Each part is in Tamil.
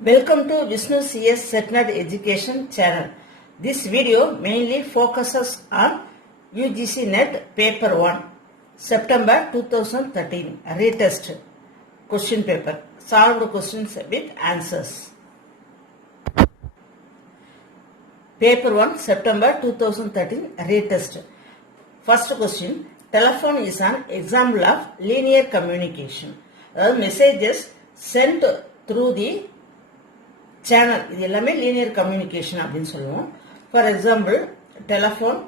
Welcome to Vishnu CS SetNet Education channel. This video mainly focuses on UGC NET Paper 1, September 2013, retest question paper, solved questions with answers. Paper 1, September 2013, retest. First question, telephone is an example of linear communication. Messages sent through the channel இது எல்லாமே லீனியர் கம்யூனிகேஷன் அப்படின்னு சொல்லுவோம். For example telephone,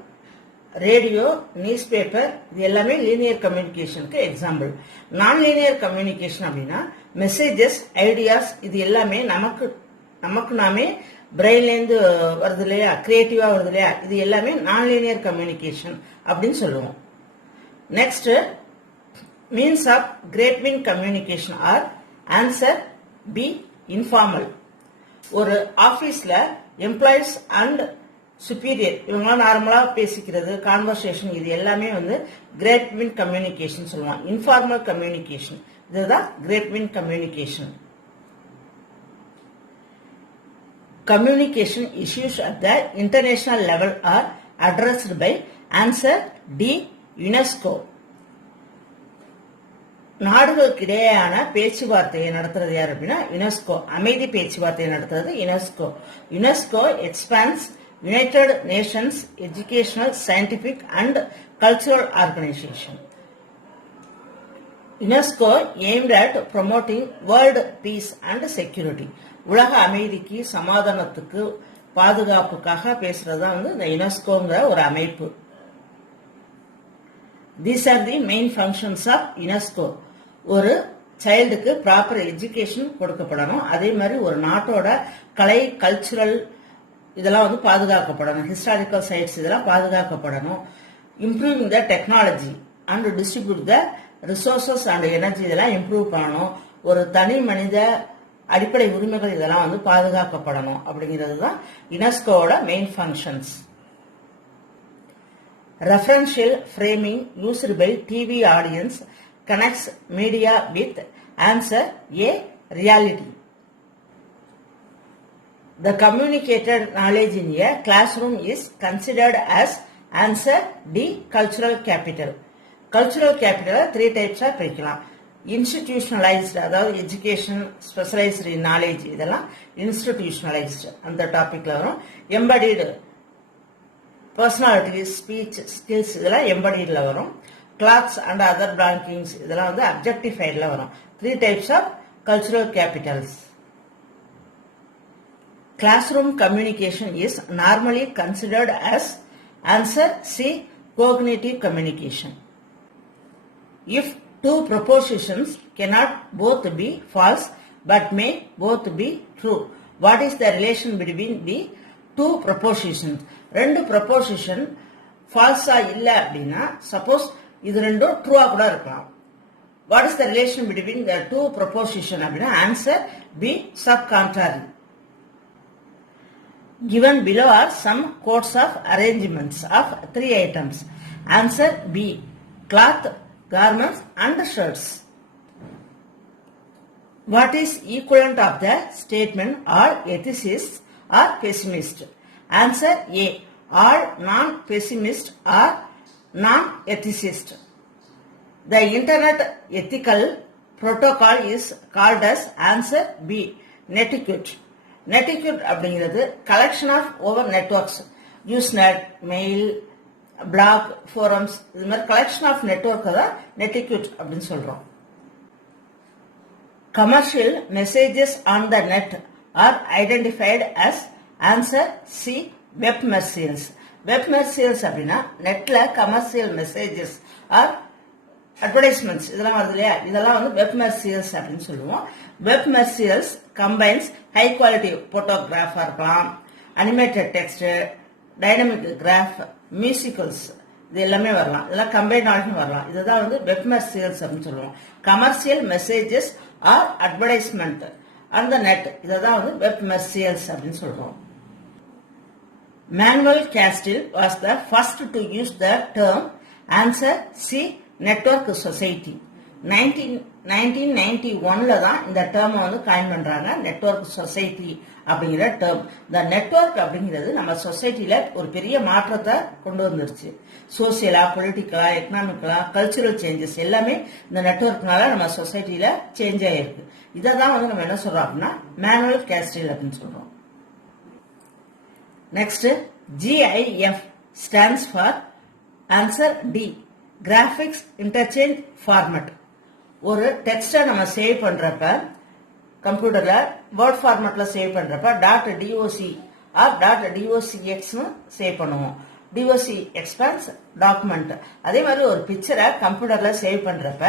radio, news paper இது எல்லாமே லீனியர் கம்யூனிகேஷனுக்கு எக்ஸாம்பிள். நான் லீனியர் கம்யூனிகேஷன் அப்படின்னா மெசேஜஸ், ஐடியாஸ் இது எல்லாமே நமக்கு நாமே பிரெயின்லேருந்து வருது இல்லையா, கிரியேட்டிவா வருது இல்லையா, இது எல்லாமே நான் லீனியர் கம்யூனிகேஷன் அப்படின்னு சொல்லுவோம். Next, means of grapevine communication or answer b informal. ஒரு ஆபீஸ்ல எம்ப்ளாயிஸ் அண்ட் சுப்பீரியர் இவங்க நார்மலா பேசிக்கிறது, கான்வர்சேஷன் இது எல்லாமே கிரேட் வின் கம்யூனிகேஷன் சொல்லுவாங்க. இன்ஃபார்மல் கம்யூனிகேஷன் இதுதான் grapevine communication. Communication issues at the international level are addressed by answer D. UNESCO. நாடுகளுக்கு இடையேயான பேச்சுவார்த்தையை நடத்துறது யார் அப்படின்னா யுனெஸ்கோ. அமைதி பேச்சுவார்த்தையை நடத்துறது UNESCO. UNESCO expands United Nations educational, scientific and cultural organisation. UNESCO aimed at promoting world peace and security. உலக அமைதிக்கு, சமாதானத்துக்கு, பாதுகாப்புக்காக பேசுறதுதான் இந்த யுனெஸ்கோங்கிற ஒரு அமைப்பு. These are the main functions of UNESCO. ஒரு சைல்டுக்கு ப்ராப்பர் எஜுகேஷன் கொடுக்கப்படணும். அதே மாதிரி ஒரு நாட்டோட கலை, கல்ச்சுரல் இதெல்லாம் பாதுகாக்கப்படணும். ஹிஸ்டாரிக்கல் சைட்ஸ் இதெல்லாம் பாதுகாக்கப்படணும். Improving the technology and distribute the resources and energy இதெல்லாம் இம்ப்ரூவ் பண்ணணும். ஒரு தனி மனித அடிப்படை உரிமைகள் இதெல்லாம் பாதுகாக்கப்படணும் அப்படிங்கிறது தான் யுனெஸ்கோவோட main functions. Referential framing used by TV audience connects media with answer A. reality. The communicated knowledge in a classroom is considered as answer D. cultural capital. Cultural capital three types of பிரிக்கலாம். Institutionalized, அதாவது எஜுகேஷன், ஸ்பெஷலைஸ்ட் இன் நாலேஜ் இதெல்லாம் இன்ஸ்டிடியூஷனலைஸ்ட் அந்த டாபிக்ல வரும். எம்படிடு பர்சனாலிட்டி, ஸ்பீச், ஸ்கில்ஸ் இதெல்லாம் எம்படிட்ல வரும். கிளாத்ஸ் அண்ட் அதர் பிளாங்கிங்ஸ் இதெல்லாம் அப்ஜெக்டிஃபைட்ல வரும். Three types of cultural capitals. Classroom communication is normally considered as answer c. cognitive communication. If two propositions cannot both be false but may both be true, what is the relation between the two propositions? ரெண்டு ப்ரொபோசிஷன் ஃபால்ஸா இல்ல அப்படின்னா சப்போஸ் இது ரெண்டும் ட்ரூவா கூட இருக்கலாம். What is the relation between the two proposition அப்படின்னா answer B. Subcontrary. Given below are some codes of arrangements of three items. Answer B. cloth, garments and shirts. What is equivalent of the statement all atheists are pessimists? Answer A. all non-pessimists are non-ethicists. The internet ethical protocol is called as answer B. netiquette. Netiquette அப்படிங்கிறது collection of over networks, Usenet, mail, blog, forums இது மாதிரி collection of network தான் netiquette அப்படின்னு சொல்றோம். Commercial messages on the net are identified as answer C. web messages. web messages அப்படின்னா நெட்ல கமர்ஷியல் மெசேஜஸ் ஆர் அட்வர்டைஸ்மெண்ட்ஸ் இதெல்லாம் வருது இல்லையா, இதெல்லாம் வெப் மெசேஜஸ் அப்படின்னு சொல்லுவோம். Web messages combines high quality போட்டோகிராஃபா இருக்கலாம், animated text, dynamic graph, musicals இது எல்லாமே வரலாம். இதெல்லாம் கம்பைன் ஆகி வரலாம். இதுதான் வெப் மெசேஜஸ் அப்படின்னு சொல்லுவோம். கமர்ஷியல் மெசேஜஸ் ஆர் அட்வர்டைஸ்மெண்ட் அந்த நெட் இதான் வெப் மெசேஜஸ் அப்படின்னு சொல்றோம். Manuel Castile was the first to use the term answer C. network society. 1991ல தான் இந்த டேர்மை வந்து காயின் பண்றாங்க, நெட்வொர்க் சொசைட்டி அப்படிங்கிற டேர்ம். இந்த நெட்வொர்க் அப்படிங்கிறது நம்ம சொசைட்டில ஒரு பெரிய மாற்றத்தை கொண்டு வந்துருச்சு. சோசியலா, பொலிட்டிக்கலா, எக்கனாமிக்கலா, கல்ச்சுரல் சேஞ்சஸ் எல்லாமே இந்த நெட்வொர்க்னால நம்ம சொசைட்டில சேஞ்ச் ஆயிருக்கு. இதை தான் வந்து நம்ம என்ன சொல்றோம் அப்படின்னா மேனுவல் கேஸ்டில் அப்படின்னு சொல்றோம். Next GIF stands for answer D, graphics interchange format. ஒரு டெக்ஸ்டை நம்ம சேவ் பண்றப்ப கம்ப்யூட்டர்ல வேர்ட் ஃபார்மட்ல சேவ் பண்றப்ப .doc ஆர் .docx சேவ் பண்ணுவோம். DOC expands document. அதே மாதிரி ஒரு பிக்சரை கம்ப்யூட்டர்ல சேவ் பண்றப்ப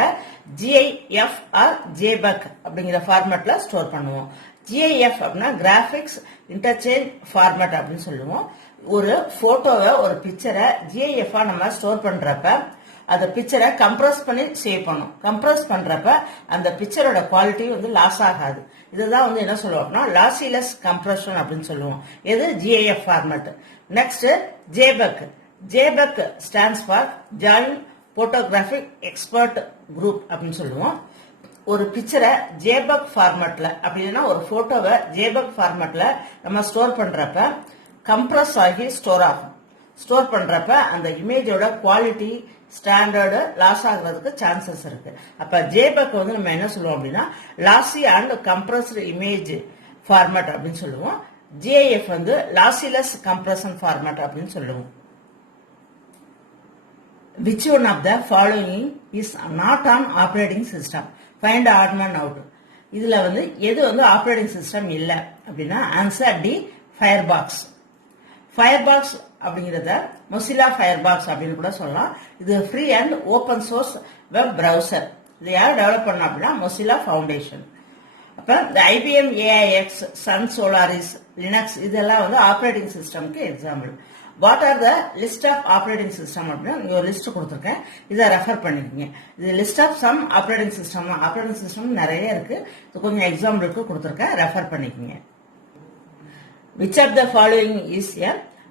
GIF ஆர் JPEG அப்படிங்கிற ஃபார்மட்ல ஸ்டோர் பண்ணுவோம். GIF அப்படின்னா கிராபிக்ஸ் இன்டர்சேஞ்ச் ஃபார்மட் அப்படின்னு சொல்லுவோம். ஒரு போட்டோவை, ஒரு பிக்சரை GIF நம்ம ஸ்டோர் பண்றப்ப அந்த பிக்சரை கம்ப்ரஸ் பண்ணி சேவ் பண்ணும். கம்ப்ரஸ் பண்றப்ப அந்த பிக்சரோட குவாலிட்டி வந்து லாஸ் ஆகாது. இதுதான் வந்து என்ன சொல்லுவோம்னா லாசிலெஸ் கம்ப்ரஷன் அப்படின்னு சொல்லுவோம். இது GIF format. Next JPEG stands for joint photographic expert group அப்படின்னு சொல்லுவோம். ஒரு பிக்சரை JPEG ஃபார்மட்ல அப்படின்னா ஒரு போட்டோவை JPEG ஃபார்மட்ல நம்ம ஸ்டோர் பண்றப்ப கம்ப்ரஸ் ஆகி ஸ்டோர் ஆகும். ஸ்டோர் பண்றப்ப அந்த இமேஜோட குவாலிட்டி ஸ்டாண்டர்டு லாஸ் ஆகுறதுக்கு சான்சஸ் இருக்கு. அப்ப JPEG வந்து நம்ம என்ன சொல்லுவோம் அப்படின்னா லாசி அண்ட் கம்ப்ரஸ்டு இமேஜ் ஃபார்மட் அப்படின்னு சொல்லுவோம். GIF வந்து லாசிலெஸ் கம்ப்ரஷன் ஃபார்மட் அப்படின்னு சொல்லுவோம். Which one of the following is not on operating system? Find odd man out. இதுல வந்து எது வந்து ஆப்பரேட்டிங் சிஸ்டம் இல்ல அப்படின்னா ஆன்சர் D, ஃபயர்பாக்ஸ். ஃபயர்பாக்ஸ் அப்படிங்கிறத மொசிலா ஃபயர்பாக்ஸ் அப்படின்னு கூட சொல்லலாம். இது free and open source web browser. இது யார் டெவலப் பண்ணா அப்படின்னா மொசிலா ஃபவுண்டேஷன். அப்ப இந்த IBM AIX, Sun Solaris, Linux இதெல்லாம் வந்து ஆப்பரேட்டிங் சிஸ்டம்க்கு example. What are the list of operating system அப்படின்னா இங்க ஒரு லிஸ்ட் கொடுத்துருக்கேன், இதை ரெஃபர் பண்ணிக்கோங்க. இது list of some operating system. Operating system நிறைய இருக்கு, இது கொஞ்சம் எக்ஸாம்பிளுக்கு கொடுத்துருக்கேன், ரெஃபர் பண்ணிக்கோங்க. Which of the following is a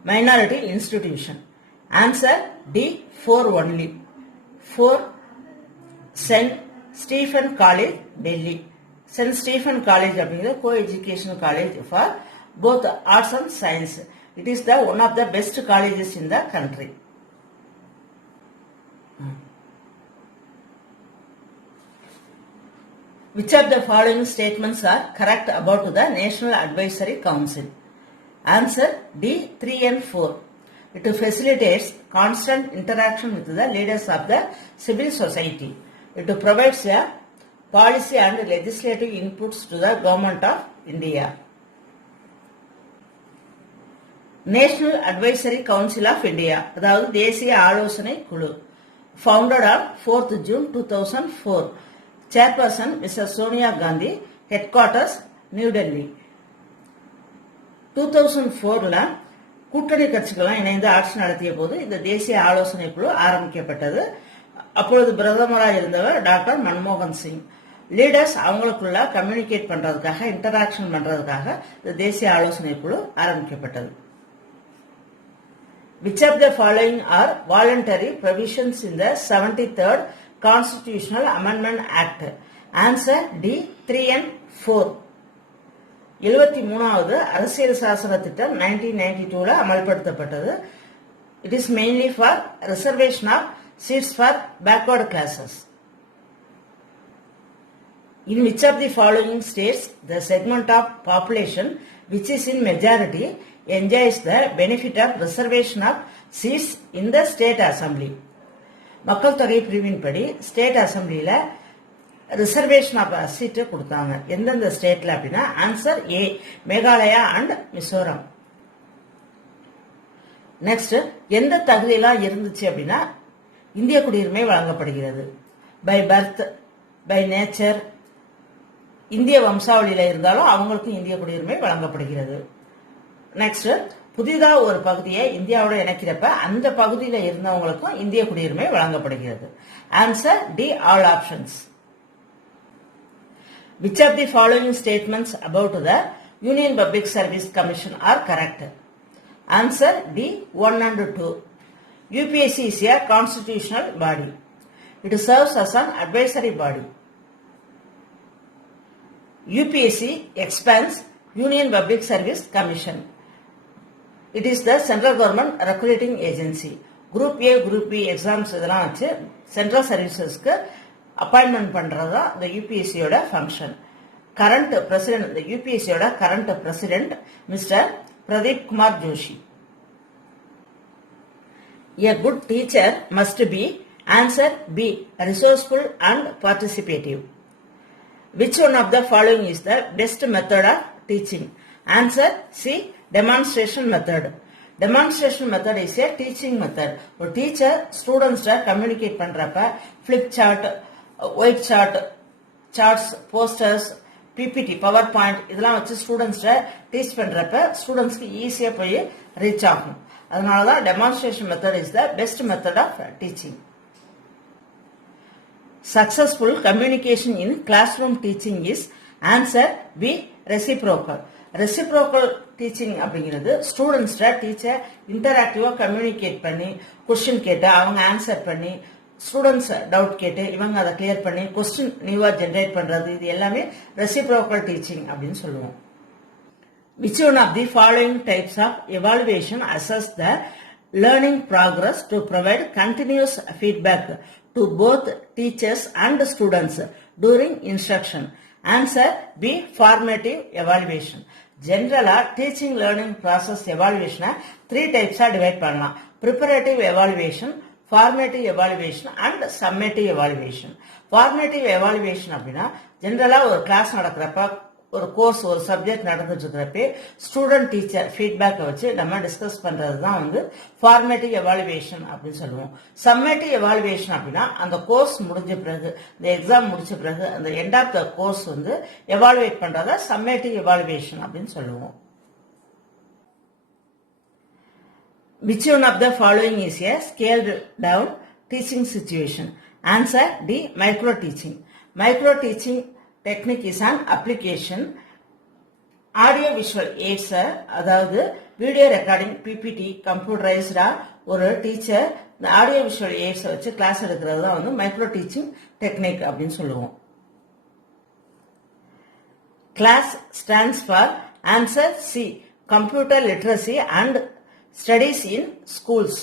minority institution? Answer D, 4 only. 4 St. Stephen College, Delhi. St. Stephen College அப்படிங்கிறது co-educational college for both arts and science. It is the one of the best colleges in the country. Which of the following statements are correct about the National Advisory Council? Answer D, 3 and 4. It facilitates constant interaction with the leaders of the civil society. It provides a policy and legislative inputs to the government of India. National Advisory Council of India, அதாவது தேசிய ஆலோசனை குழு, founded on 4th June 2004. Chairperson Mrs. Sonia Gandhi. Headquarters New Delhi. 2004ல கூட்டணி கட்சிகள் இணைந்து ஆட்சி நடத்திய போது இந்த தேசிய ஆலோசனை குழு ஆரம்பிக்கப்பட்டது. அப்பொழுது பிரதமராக இருந்தவர் டாக்டர் மன்மோகன் சிங். லீடர்ஸ் அவங்களுக்குள்ள கம்யூனிகேட் பண்றதுக்காக, இன்டராக்ஷன் பண்றதுக்காக இந்த தேசிய ஆலோசனை குழு ஆரம்பிக்கப்பட்டது. Which of the following are voluntary provisions in the 73rd Constitutional Amendment Act? Answer D, 3 and 4. 73வது அரசியல் சாசன திட்டம் 1992ல அமல்படுத்தப்பட்டது. It is mainly for reservation of seats for backward classes. In which of the following states the segment of population which is in majority enjoys the benefit of reservation of seats in the state assembly? மக்கள் தொகை பிரிவின்படி ஸ்டேட் அசம்பிளியில ரிசர்வேஷன் ஆஃப் சீட் கொடுத்தாங்க. எந்தெந்த ஸ்டேட்ல அப்படின்னா answer A, Meghalaya and Mizoram. Next, எந்த தகுதியெல்லாம் இருந்துச்சு அப்படின்னா இந்திய குடியுரிமை வழங்கப்படுகிறது. பை பர்த், பை நேச்சர், இந்திய வம்சாவளியில இருந்தாலும் அவங்களுக்கும் இந்திய குடியுரிமை வழங்கப்படுகிறது. நெக்ஸ்ட், புதிதாக ஒரு பகுதியை இந்தியாவோட இணைக்கிறப்ப அந்த பகுதியில இருந்தவங்களுக்கும் இந்திய குடியுரிமை வழங்கப்படுகிறது. Answer d, all options. Which of the following statements about the Union Public Service Commission are correct? Answer D, 1 and 2. UPSC is a constitutional body. It serves as an advisory body. UPSC expands Union Public Service Commission. It is the central government regulating agency. Group A, Group B exams இதெல்லாம் வச்சு central servicesக்கு appointment பண்றதா the UPSC யோட function. Current president, the UPSC யோட current president Mr. Pradeep Kumar Joshi. A good teacher must be answer B, resourceful and participative. Which one of the following is the best method of teaching? Answer C, demonstration method. Demonstration method is a teaching method. A teacher students communicate பண்றப்ப flip chart, white chart, charts, posters, PPT, PowerPoint இதெல்லாம் வச்சு ஸ்டூடெண்ட்ஸ் டீச் பண்றப்ப ஸ்டூடெண்ட்ஸ்க்கு ஈஸியா போய் ரீச் ஆகும். அதனால தான் demonstration method is the best method of teaching. Successful communication in classroom teaching is answer B, reciprocal. Reciprocal teaching அப்படிங்கிறது ஸ்டூடெண்ட்ஸ் டீச்சர் இன்டராக்டிவா கம்யூனிகேட் பண்ணி கொஸ்டின் கேட்டு அவங்க ஆன்சர் பண்ணி ஸ்டூடெண்ட்ஸ் டவுட் கேட்டு இவங்க அதை கிளியர் பண்ணி கொஸ்டின் நியூவா ஜெனரேட் பண்றது இது எல்லாமே ரெசிப்ரோக்கல் டீச்சிங் அப்படின்னு சொல்லுவோம். Which one of the following types of evaluation assess the learning progress to provide continuous feedback to both teachers and students during instruction? Answer B, formative evaluation. Generally, teaching learning process evaluation 3 types divide பண்ணலாம். Preparative evaluation, formative evaluation and summative evaluation. Formative evaluation அப்படின்னா ஜெனரலா ஒரு கிளாஸ் நடக்கிறப்ப ஒரு கோர்ஸ் ஒரு சப்ஜெக்ட் நடந்துட்டு இருக்கிறப்ப ஸ்டூடெண்ட் டீச்சர் ஃபீட்பேக்கை வச்சு நம்ம டிஸ்கஸ் பண்றது தான் வந்து ஃபார்மேட்டிவ் எவாலுவேஷன் அப்படின்னு சொல்லுவோம். சம்மேட்டிவ் எவாலுவேஷன் அப்படின்னா அந்த கோர்ஸ் முடிஞ்ச பிறகு இந்த எக்ஸாம் முடிச்ச பிறகு அந்த எண்ட் ஆஃப் த கோர்ஸ் வந்து எவாலுவேட் பண்றத சம்மேட்டிவ் எவாலுவேஷன் அப்படின்னு சொல்லுவோம். Which one of the following is a scaled down teaching situation? Answer D, micro teaching. Micro teaching technique is an application audio visual aids அதாவது வீடியோ ரெக்கார்டிங் PPT கம்ப்யூட்டரைஸ்டா ஒரு டீச்சர் இந்த ஆடியோ விஷுவல் எய்ட்ஸ் வச்சு கிளாஸ் எடுக்கிறது தான் வந்து மைக்ரோ டீச்சிங் டெக்னிக் அப்படின்னு சொல்லுவோம். CLASS stands for answer C, computer literacy and studies in schools.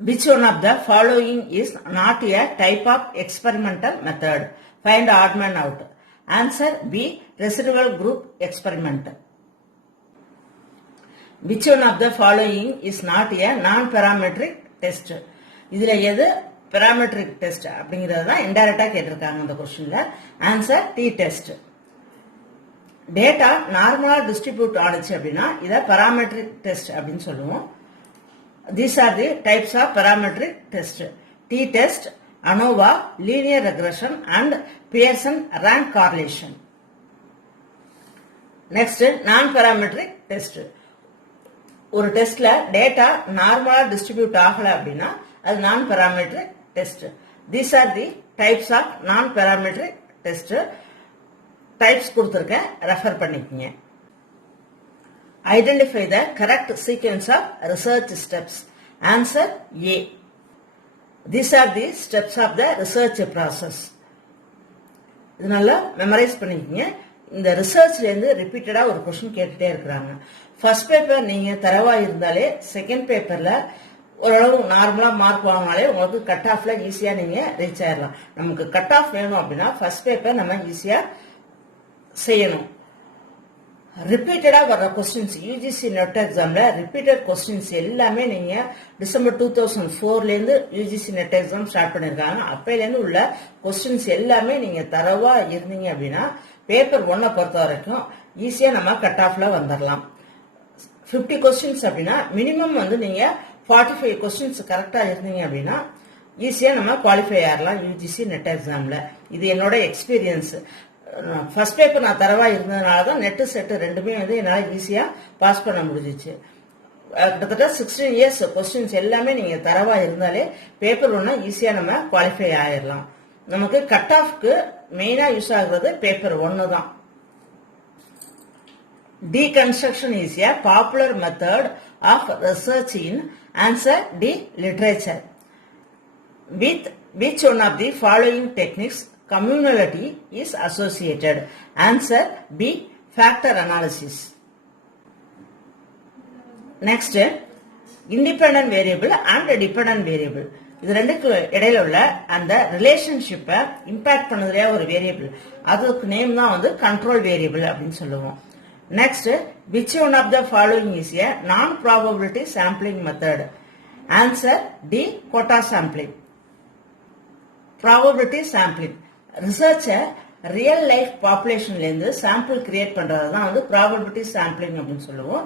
Which one of the following is not a type of experimental method? Find odd man out. Answer B, residual group experiment. Which one of the following is not a non-parametric test? இதுல எது parametric test அப்படிங்கிறது தான் இன்டைரக்டா கேட்டிருக்காங்க இந்த கொஸ்டின்ல. Answer D test. டேட்டா நார்மலா டிஸ்ட்ரிபியூட் ஆனிச்சு அப்படின்னா இதை parametric test அப்படின்னு சொல்லுவோம். These are the types of parametric test. T-test, ANOVA, linear regression and Pearson rank correlation. Next, non-parametric test. ஒரு டெஸ்ட்ல டேட்டா நார்மலா டிஸ்ட்ரிபியூட் ஆகல அப்படின்னா அது non-parametric test. These are the types of non-parametric test. Types கொடுத்திருக்கேன், ரெஃபர் பண்ணிக்கங்க. Identify the correct sequence of research steps. Answer A. These are the steps of the research process. இதனால மெமரைஸ் பண்ணிக்கங்க. இந்த ரிசர்ச்ல இருந்து ரிப்பீட்டடா ஒரு क्वेश्चन கேட்டுட்டே இருக்காங்க. ஃபர்ஸ்ட் பேப்பர் நீங்க தரவா இருந்தாலே செகண்ட் பேப்பர்ல ஓரளவு நார்மலா மார்க் வாங்கினாலே உங்களுக்கு கட் ஆஃப்ல ஈஸியா நீங்க ரீச் ஆயிடலாம். நமக்கு கட் ஆஃப் வேணும் அப்படின்னா ஃபர்ஸ்ட் பேப்பர் நம்ம ஈஸியா செய்யணும். ரிப்பீட்டடா வர்ற கொஸ்டின்ஸ் யூஜிசி நெட் எக்ஸாம்ல ரிப்பீட்டட் கொஸ்டின்ஸ் எல்லாமே நீங்க டிசம்பர் 2004ல இருந்து யூஜிசி நெட் எக்ஸாம் ஸ்டார்ட் பண்ணிருக்காங்க. அப்பையில இருந்து உள்ள கொஸ்டின்ஸ் எல்லாமே நீங்க தரவா இருந்தீங்க அப்படின்னா பேப்பர் 1 பொறுத்த வரைக்கும் ஈஸியா நம்ம கட் ஆஃப்ல வந்துடலாம். 50 கொஸ்டின்ஸ் அப்படின்னா மினிமம் வந்து நீங்க 45 கொஸ்டின்ஸ் கரெக்டா இருந்தீங்க அப்படின்னா ஈஸியா நம்ம குவாலிஃபை ஆகலாம் யூஜிசி நெட் எக்ஸாம்ல. இது என்னோட எக்ஸ்பீரியன்ஸ். ஃபர்ஸ்ட் பேப்பர் நான் தரவா இருந்ததுனால தான் நெட்டு செட்டு ரெண்டுமே வந்து என்னால் ஈஸியா பாஸ் பண்ண முடிஞ்சிச்சு. கிட்டத்தட்ட 16 இயர்ஸ் கொஸ்டின்ஸ் எல்லாமே நீங்க தரவா இருந்தாலே பேப்பர் 1 ஈஸியா நம்ம குவாலிஃபை ஆயிடலாம். நமக்கு கட் ஆஃப்க்கு மெயினா யூஸ் ஆகுறது பேப்பர் 1 தான். Deconstruction is a popular method of research in answer D, literature. With which one of the following techniques communality is associated? Answer B. Factor analysis. Next, independent variable and dependent variable. இது ரெண்டுக்கு இடையில உள்ள அந்த ரிலேஷன்ஷிப்பை இம்பாக்ட் பண்ணதுல ஒரு வேரியபிள், அதுக்கு நேம் தான் வந்து கண்ட்ரோல் வேரியபிள் அப்படின்னு சொல்லுவோம். Next, which one of the following is a non probability sampling method? Answer D. quota sampling. Probability sampling ரிசர்ச்சை ரியல் லைஃப் பாப்புலேஷன்ல இருந்து சாம்பிள் கிரியேட் பண்றது தான் வந்து ப்ராபபிலிட்டி சாம்பிளிங் அப்படின்னு சொல்லுவோம்.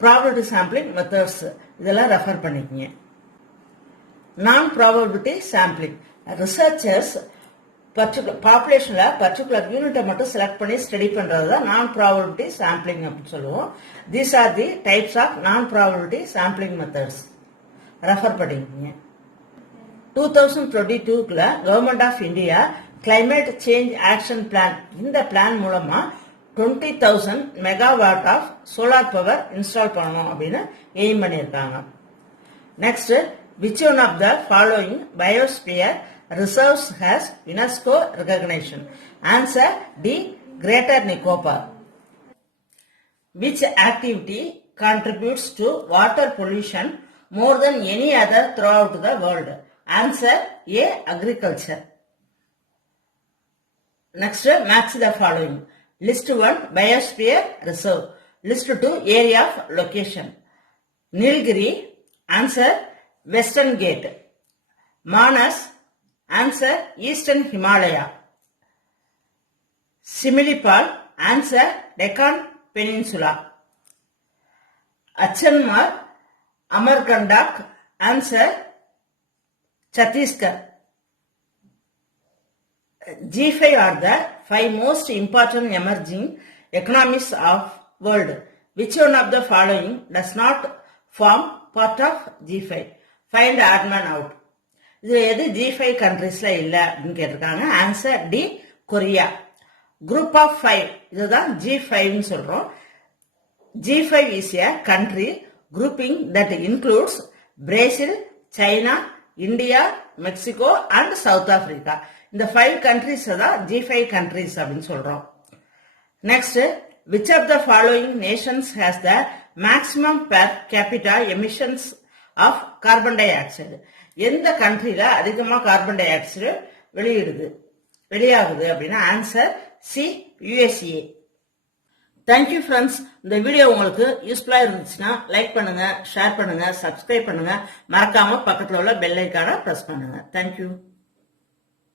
ப்ராபபிலிட்டி சாம்பிளிங் மெத்தட்ஸ் இதெல்லாம் ரெஃபர் பண்ணிக்கங்க. நான் ப்ராபபிலிட்டி சாம்பிளிங் ரிசர்ச்சர்ஸ் பாப்புலேஷன்ல பர்டிகுலர் யூனிட்டை மட்டும் செலக்ட் பண்ணி ஸ்டடி பண்றது தான் நான் ப்ராபபிலிட்டி சாம்பிளிங் அப்படின்னு சொல்லுவோம். These are the types of non probability sampling methods. Refer பண்ணிக்கங்க. 2022ல government of India climate change action plan, இந்த பிளான் மூலமா 20,000 megawatt of solar power install பண்ணணும் அப்படின்னு எய்ம் பண்ணியிருக்காங்க. Next, which one of the following biosphere reserves has UNESCO recognition? Answer D. Greater Nicobar. Which activity contributes to water pollution more than any other throughout the world? Answer A. Agriculture. Next, match the following. List 1 biosphere reserve. List 2 area of location. Nilgiri. Answer Western Gate. Manas. Answer Eastern Himalaya. Similipal. Answer Deccan Peninsula. Achanmar. Amarkandak. Answer Chhattisgarh. G5 are the 5 most important emerging economies of world. Which one of the following does not form part of G5? Find odd man out. இது எது G5 கண்ட்ரீஸ்ல இல்ல அப்படின்னு கேட்டிருக்காங்க. Answer D. Korea. Group of 5 இதுதான் G5 சொல்றோம். G5 is a country grouping that includes Brazil, China, India, Mexico and South Africa. இந்த 5 countries தான் G5 countries அப்படின்னு சொல்றோம். Next, which of the following nations has the maximum per capita emissions of carbon dioxide? எந்த கண்ட்ரில அதிகமா கார்பன் டை ஆக்சைடு வெளியாகுது அப்படின்னா answer C. USA. Thank you friends. இந்த வீடியோ உங்களுக்கு யூஸ்ஃபுல்லா இருந்துச்சுன்னா லைக் பண்ணுங்க, ஷேர் பண்ணுங்க, சப்ஸ்கிரைப் பண்ணுங்க, மறக்காம பக்கத்துல உள்ள பெல் ஐக்கானை பிரஸ் பண்ணுங்க. தேங்க்யூ.